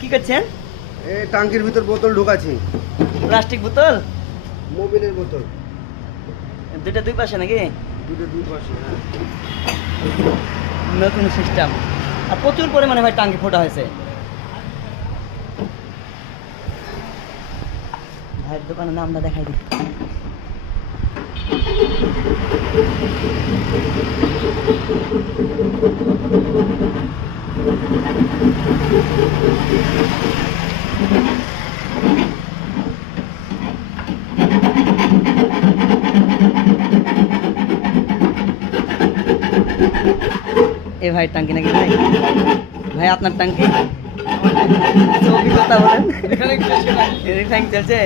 কি করছেন? এই টাঙ্কির ভিতর বোতল ঢোকাচ্ছি। প্লাস্টিক বোতল? মোবিলের বোতল। দুইটা দুই পাশে নাকি? দুটো দুই পাশে। হ্যাঁ। নতুন সিস্টেম। আর প্রচুর পরিমাণে ভাই টাঙ্কি ফোটা হয়েছে। ভাইয়ের দোকানের নামটা দেখাই দিই। এ ভাই টাঙ্কি নাকি ভাই? ভাই আপনার টাঙ্কি? অভিজ্ঞতা বলেন। রিফাইং চলছে।